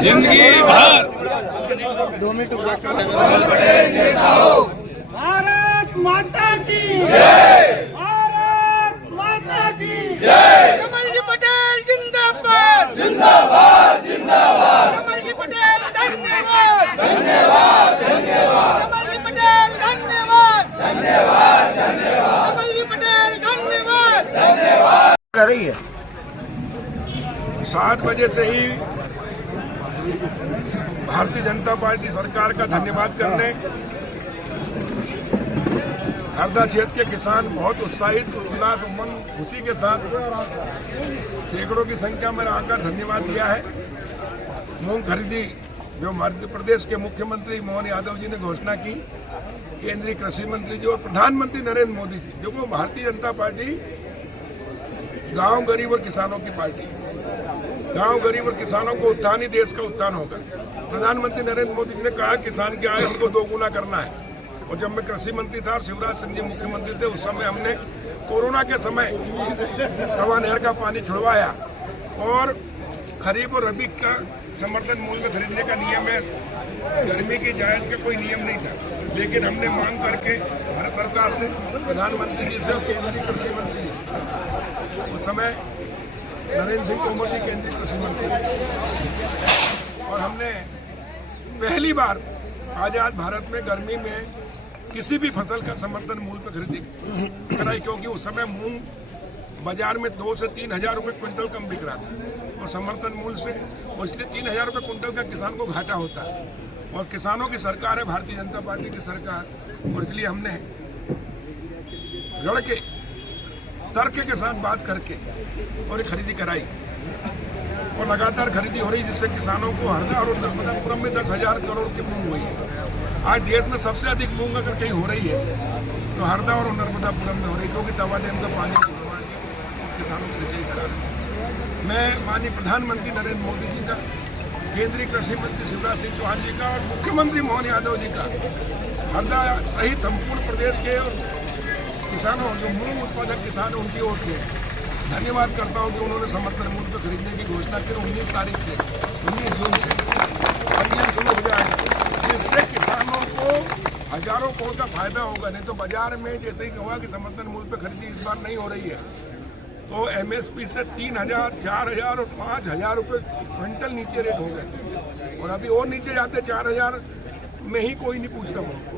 जिंदगी भर भारत माता की जय, भारत माता की जय। कमल जी पटेल जिंदाबाद, जिंदाबाद, जिंदाबाद। कमल जी पटेल धन्यवाद, धन्यवाद, धन्यवाद। कमल जी पटेल धन्यवाद, धन्यवाद, धन्यवाद। कमल जी पटेल धन्यवाद, धन्यवाद। कर रही है 7 बजे से ही भारतीय जनता पार्टी सरकार का धन्यवाद करने हरदा क्षेत्र के किसान बहुत उत्साहित, उल्लास, उमंग, खुशी के साथ सैकड़ों की संख्या में आकर धन्यवाद दिया है। मूंग खरीदी जो मध्य प्रदेश के मुख्यमंत्री मोहन यादव जी ने घोषणा की, केंद्रीय कृषि मंत्री जी और प्रधानमंत्री नरेंद्र मोदी जी, जो भारतीय जनता पार्टी गांव गरीब और किसानों की पार्टी है। गांव गरीब और किसानों को उत्थान ही देश का उत्थान होगा। प्रधानमंत्री नरेंद्र मोदी जी ने कहा किसान की आय हमको दोगुना करना है। और जब मैं कृषि मंत्री था, शिवराज सिंह जी मुख्यमंत्री थे, उस समय हमने कोरोना के समय तवा नहर का पानी छुड़वाया और खरीफ और रबी का समर्थन मूल्य में खरीदने का नियम है। गर्मी की जायज का कोई नियम नहीं था, लेकिन हमने मांग करके भारत सरकार से, प्रधानमंत्री जी से और केंद्रीय कृषि मंत्री जी से, उस समय नरेंद्र सिंह तोमर जी केंद्रीय कृषि मंत्री थे, और हमने पहली बार आजाद भारत में गर्मी में किसी भी फसल का समर्थन मूल्य पर खरीदी कराई, क्योंकि उस समय मूंग बाजार में 2 से 3 हजार रुपये क्विंटल कम बिक रहा था और समर्थन मूल्य से, और इसलिए 3 हजार रुपये क्विंटल का किसान को घाटा होता है। और किसानों की सरकार है भारतीय जनता पार्टी की सरकार, और इसलिए हमने लड़ के तर्क के साथ बात करके और खरीदी कराई और लगातार खरीदी हो रही, जिससे किसानों को हरदा और नर्मदापुरम में 10,000 करोड़ की मूंग हुई है। आज देश में सबसे अधिक मूंग अगर कहीं हो रही है तो हरदा और नर्मदापुरम में हो रही है, क्योंकि तवा डैम का पानी छुड़वा के किसानों को सिंचाई करा रहे हैं। मैं माननीय प्रधानमंत्री नरेंद्र मोदी जी का, केंद्रीय कृषि मंत्री शिवराज सिंह चौहान जी का और मुख्यमंत्री मोहन यादव जी का हरदा सहित संपूर्ण प्रदेश के किसानों, जो मूंग उत्पादक किसान हैं, उनकी ओर से धन्यवाद करता हूं कि उन्होंने समर्थन मूल्य पर खरीदने की घोषणा की। 19 तारीख से 19 जून से पंजीयन शुरू हो जाएगा, जिससे किसानों को हजारों करोड़ का फायदा होगा। नहीं तो बाजार में जैसे ही हुआ कि समर्थन मूल्य पर खरीदी इस बार नहीं हो रही है, तो एमएसपी से 3,000, 4,000 और 5,000 रुपये क्विंटल नीचे रेट हो गए, और अभी और नीचे जाते 4,000 में ही कोई नहीं पूछता मुझको।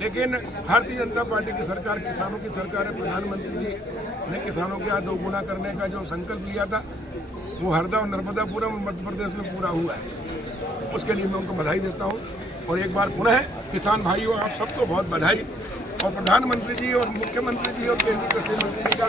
लेकिन भारतीय जनता पार्टी की सरकार किसानों की सरकार है। प्रधानमंत्री जी ने किसानों के यहाँ दोगुना करने का जो संकल्प लिया था, वो हरदा और नर्मदापुरम और मध्य प्रदेश में पूरा हुआ है। उसके लिए मैं उनको बधाई देता हूँ, और एक बार पुनः किसान भाइयों आप सबको बहुत बधाई, और प्रधानमंत्री जी और मुख्यमंत्री जी और केंद्रीय कृषि मंत्री जी का